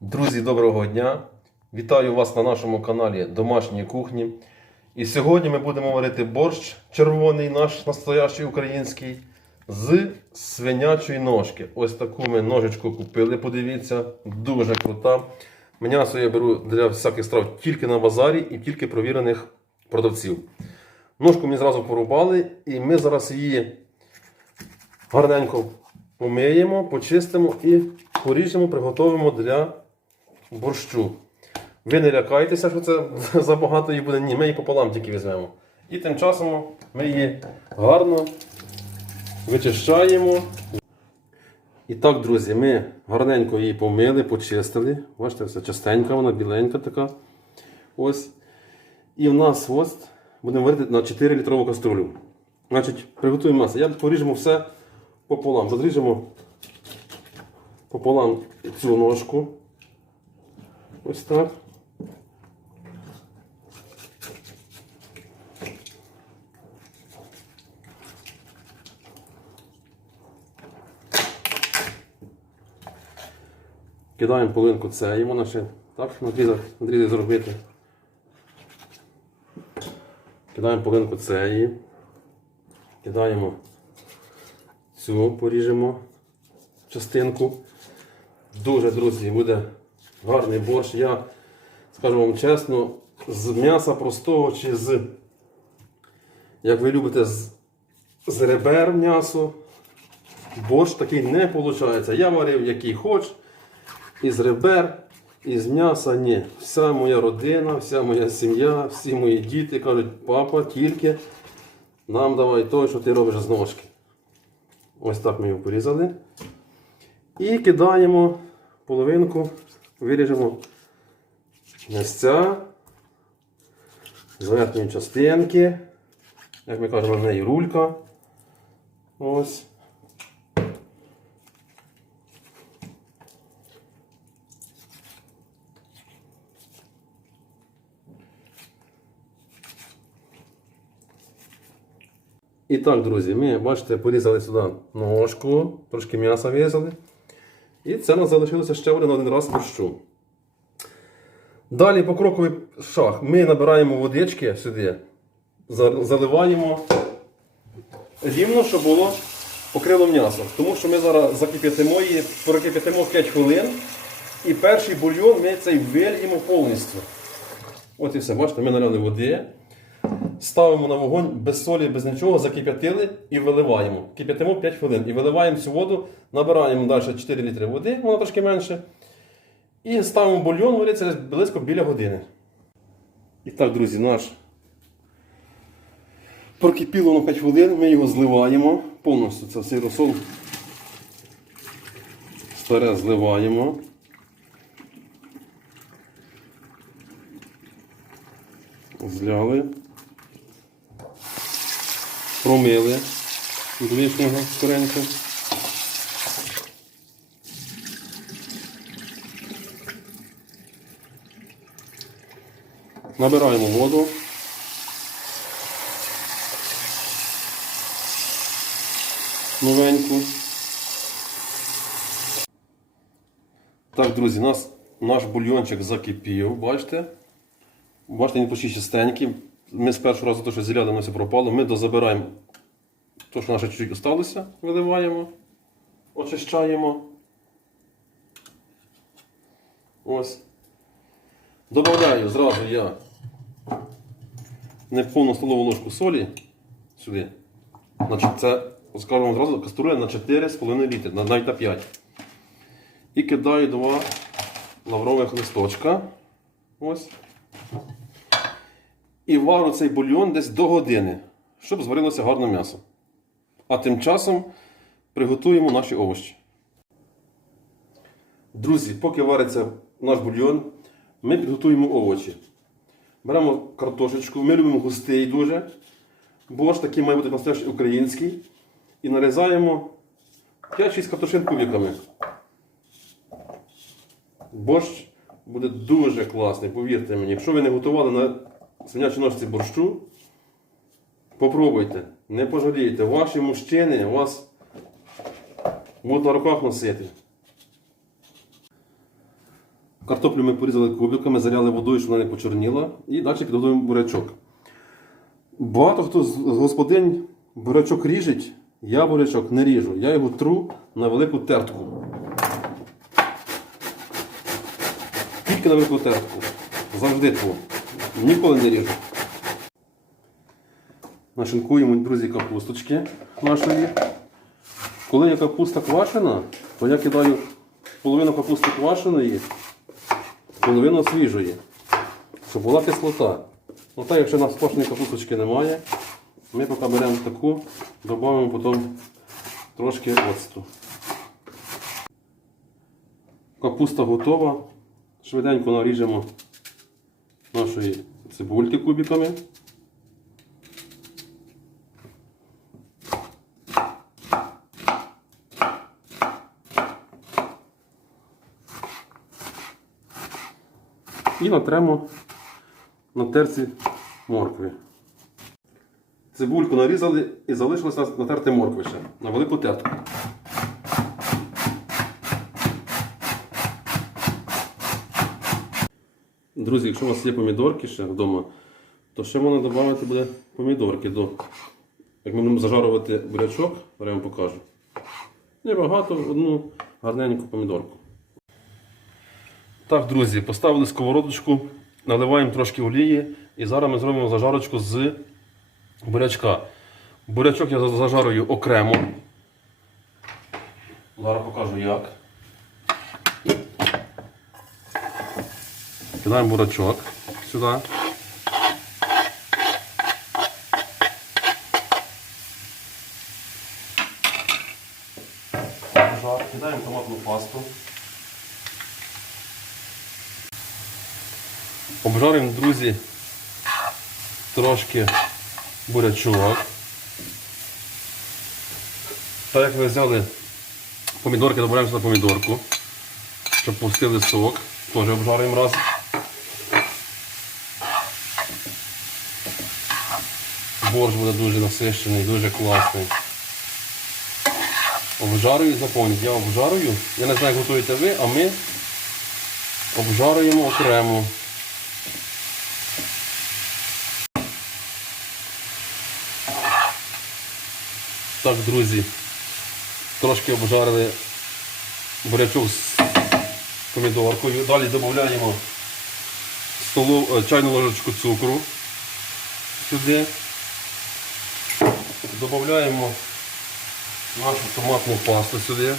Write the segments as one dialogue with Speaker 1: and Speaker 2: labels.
Speaker 1: Друзі, доброго дня! Вітаю вас на нашому каналі Домашньої кухні. І сьогодні ми будемо варити борщ червоний, наш настоящий український, з свинячої ножки. Ось таку ми ножичку купили, подивіться, дуже крута. М'ясо я беру для всяких страв тільки на базарі і тільки провірених продавців. Ножку мені зразу порубали, і ми зараз її гарненько помиємо, почистимо і поріжемо, приготуємо для борщу. Ви не лякайтеся, що це забагато її буде. Ні, ми її пополам тільки візьмемо. І тим часом ми її гарно вичищаємо. І так, друзі, ми гарненько її помили, почистили. Бачите, все частенька, вона біленька така. Ось. І в нас ось будемо варити на 4 літрову каструлю. Значить, приготуємо м'ясо. Я поріжемо все пополам. Розріжемо пополам цю ножку. Ось так. Кидаємо половинку цієї, можна ще так надрізати зробити. Кидаємо половинку цієї. Кидаємо цю, поріжемо частинку. Дуже, друзі, буде гарний борщ. Я скажу вам чесно, з м'яса простого чи з, як ви любите, з, з ребер м'ясо, борщ такий не виходить. Я варив який хоч, із ребер, із м'яса ні. Вся моя родина, вся моя сім'я, всі мої діти кажуть, папа, тільки нам давай той, що ти робиш з ножки. Ось так ми його порізали. І кидаємо половинку, виріжемо місця з частинки. Як ми кажемо, в неї рулька. Ось. І так, друзі, ми, бачите, порізали сюди ножку, трошки м'яса вирізали. І це нас залишилося ще один, один раз борщу. Далі покроковий шаг. Ми набираємо водички сюди, заливаємо рівно, щоб було покрило м'ясо. Тому що ми зараз закип'ятимо її, прокип'ятимо 5 хвилин. І перший бульйон ми цей вильємо повністю. От і все, бачите, ми наляли води. Ставимо на вогонь без солі, без нічого, закип'ятили і виливаємо. Кип'ятимо 5 хвилин. І виливаємо цю воду, набираємо далі 4 літри води, вона трошки менше. І ставимо бульйон, вариться близько біля години. І так, друзі, наш прокипіло на 5 хвилин, ми його зливаємо повністю. Це цей розсол старе зливаємо. Зляли. Промили до лишнього скоренько. Набираємо воду. Новеньку. Так, друзі, нас, наш бульйончик закипів, бачите? Бачите, він почти чистенький. Ми з першого разу, то, що зіляли все пропало, ми дозабираємо те, що наше чуть-чуть осталося, виливаємо, очищаємо. Ось. Добавляю зразу я неповну столову ложку солі сюди. Значить, це, скажемо зразу, каструля на 4,5 літри, на навіть на 5. І кидаю два лаврових листочка. Ось. І варю цей бульйон десь до години, щоб зварилося гарне м'ясо. А тим часом приготуємо наші овочі. Друзі, поки вариться наш бульйон, ми підготуємо овочі. Беремо картошечку, ми любимо густий дуже. Борщ такий має бути настоящий український. І нарізаємо 5-6 картошин кубиками. Борщ буде дуже класний, повірте мені. Якщо ви не готували на свинячій ножці борщу, попробуйте, не пожалієте. Ваші мужчини вас будуть на руках носити. Картоплю ми порізали кубиками, заляли водою, щоб вона не почорніла. І далі підготуємо бурячок. Багато хто з господинь бурячок ріжить, я бурячок не ріжу. Я його тру на велику тертку. Тільки на велику тертку. Завжди тру. Ніколи не ріжу. Нашинкуємо, друзі, капусточки нашої. Коли є капуста квашена, то я кидаю половину капусти квашеної, половину свіжої, щоб була кислота. Ну якщо у нас квашеної капусточки немає, ми поки беремо таку, додаємо потім трошки оцту. Капуста готова. Швиденько наріжемо нашої цибульки кубиками. І натремо на терці моркви. Цибульку нарізали і залишилося натерти моркви ще на велику тертку. Друзі, якщо у вас є помідорки ще вдома, то ще можна додати буде помідорки до. Як ми будемо зажарувати бурячок, я вам покажу. Небагато, одну гарненьку помідорку. Так, друзі, поставили сковородочку, наливаємо трошки олії і зараз ми зробимо зажарочку з бурячка. Бурячок я зажарую окремо. Зараз покажу як. Кидаємо бурячок сюди. Кидаємо томатну пасту. Обжаримо, друзі, трошки бурячок. Так як ви взяли помідорки, додаємо сюди помідорку, щоб пустили сок. Теж обжарюємо раз. Борщ буде дуже насищений, дуже класний. Обжарую запомніть, я обжарую. Я не знаю, як готуєте ви, а ми обжарюємо окремо. Так, друзі, трошки обжарили бурячок з помідоркою. Далі додаємо е, чайну ложечку цукру сюди. Додаємо нашу томатну пасту сюди.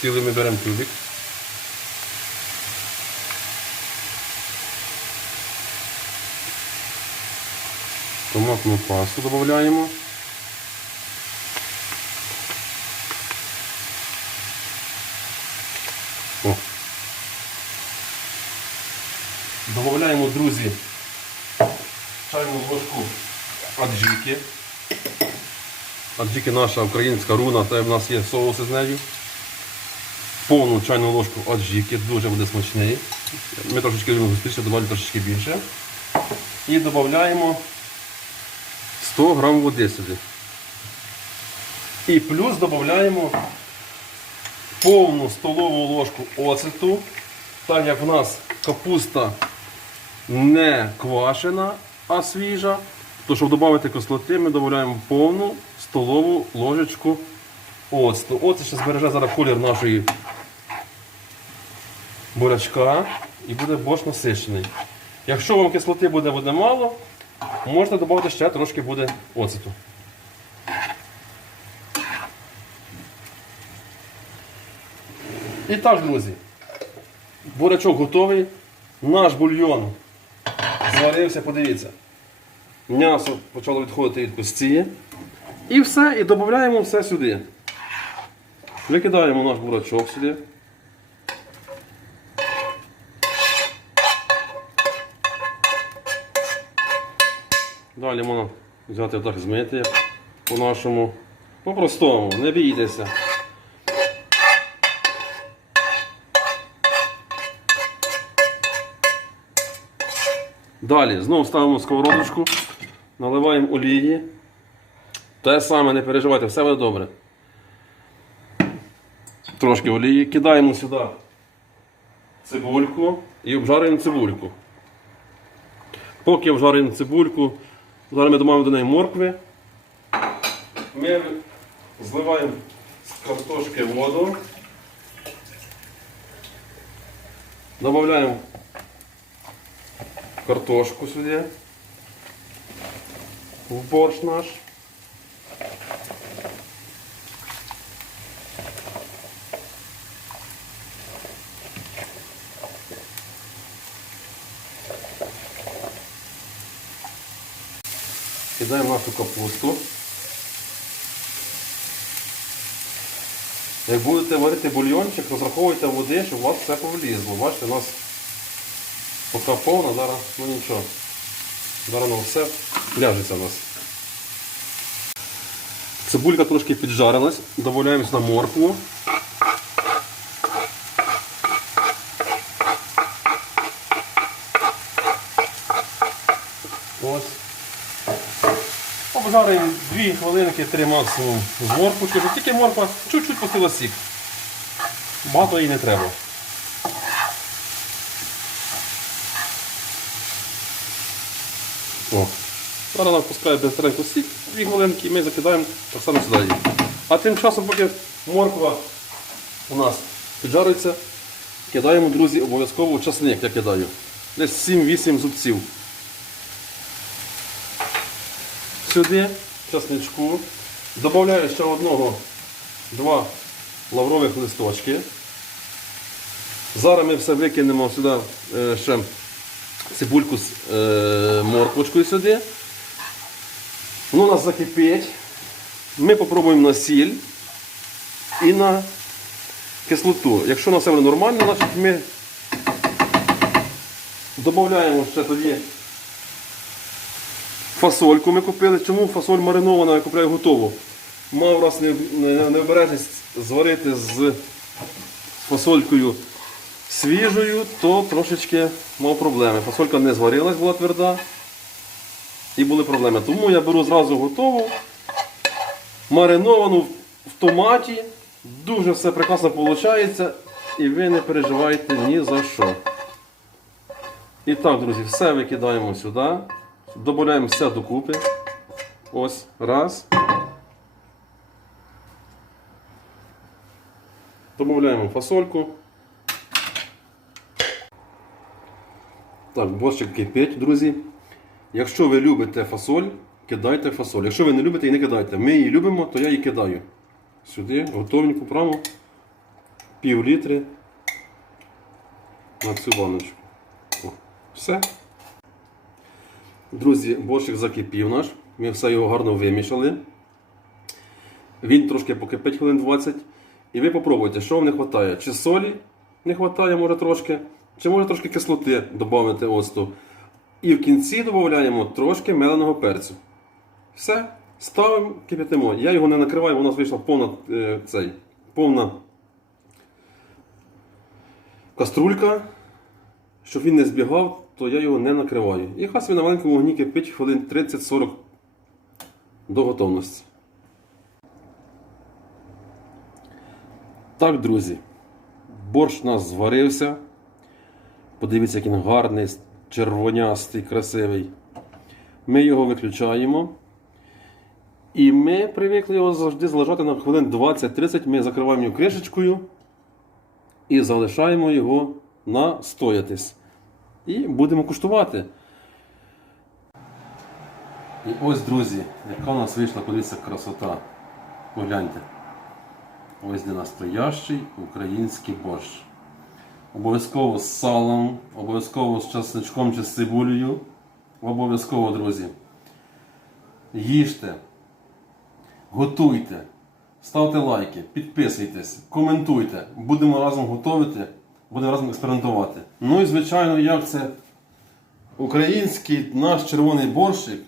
Speaker 1: Цілий ми беремо тюбик. Томатну пасту додаємо. О. Добавляємо, друзі, чайну ложку аджики. Аджики наша українська руна, та в нас є соуси з нею. Повну чайну ложку аджики, дуже буде смачний. Ми трошечки любимо густіше, додаємо трошечки більше. І додаємо 100 грам води сюди. І плюс додаємо повну столову ложку оцету, так як в нас капуста не квашена, а свіжа, то щоб додати кислоти, ми додаємо повну столову ложечку оцту. Оцет ще збереже зараз колір нашої бурячка і буде борщ насичений. Якщо вам кислоти буде, буде мало, можна додати ще трошки буде оцету. І так, друзі, бурячок готовий. Наш бульйон зварився, подивіться. М'ясо почало відходити від кості. І все, і додаємо все сюди. Викидаємо наш бурачок сюди. Далі можна взяти отак змити по-нашому. По-простому, не бійтеся. Далі знову ставимо сковородочку, наливаємо олії. Те саме, не переживайте, все буде добре. Трошки олії, кидаємо сюди цибульку і обжарюємо цибульку. Поки обжарюємо цибульку, зараз ми додаємо до неї моркви. Ми зливаємо з картошки воду. Додаємо картошку сюди. В борщ наш. Кидаємо нашу капусту. Як будете варити бульйончик, розраховуйте води, щоб у вас все повлізло. Бачите, у нас поки повна, зараз, ну нічого. Зараз воно все ляжеться у нас. Цибулька трошки піджарилась, додаємо на моркву. Ось. Обжарюємо 2 хвилинки, 3 максимум з морквою. Тільки морква чуть-чуть пустила сік. Багато їй не треба. Зараз вона впускає безстренько сік, 2 хвилинки, і ми закидаємо так само сюди її. А тим часом, поки морква у нас піджариться, кидаємо, друзі, обов'язково часник, я кидаю. Десь 7-8 зубців. Сюди часничку. Добавляю ще одного, два лаврових листочки. Зараз ми все викинемо сюди е, ще цибульку з е, морквочкою сюди. Воно у нас закипить. Ми попробуємо на сіль і на кислоту. Якщо на все нормально, значить ми додаємо ще тоді фасольку ми купили. Чому фасоль маринована, я купляю готову. Мав раз не- не- необережність зварити з фасолькою свіжою, то трошечки мав проблеми. Фасолька не зварилась, була тверда. І були проблеми. Тому я беру зразу готову, мариновану в томаті. Дуже все прекрасно виходить. І ви не переживайте ні за що. І так, друзі, все викидаємо сюди. Додаємо все докупи. Ось, раз. Додаємо фасольку. Так, борщик кипить, друзі. Якщо ви любите фасоль, кидайте фасоль. Якщо ви не любите і не кидайте. Ми її любимо, то я її кидаю. Сюди, готовеньку прямо. Пів літри на цю баночку. О, все. Друзі, борщик закипів наш. Ми все його гарно вимішали. Він трошки покипить хвилин 20. І ви попробуйте, що вам не вистачає. Чи солі не вистачає, може трошки, чи може трошки кислоти додати оцту. І в кінці додаємо трошки меленого перцю. Все, ставимо, кипятимо. Я його не накриваю, у нас вийшла повна, е, цей, повна каструлька. Щоб він не збігав, то я його не накриваю. І хай собі на маленькому вогні кипить хвилин 30-40 до готовності. Так, друзі, борщ у нас зварився. Подивіться, який він гарний, червонястий, красивий. Ми його виключаємо. І ми привикли його завжди залишати на хвилин 20-30. Ми закриваємо його кришечкою і залишаємо його настоятись. І будемо куштувати. І ось, друзі, яка у нас вийшла, подивіться, красота. Погляньте. Ось де настоящий український борщ. Обов'язково з салом, обов'язково з часничком чи з цибулею. Обов'язково, друзі. Їжте, готуйте, ставте лайки, підписуйтесь, коментуйте. Будемо разом готувати, будемо разом експериментувати. Ну і звичайно, як це український наш червоний борщик.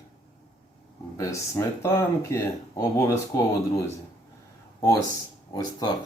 Speaker 1: Без сметанки. Обов'язково, друзі. Ось, ось так.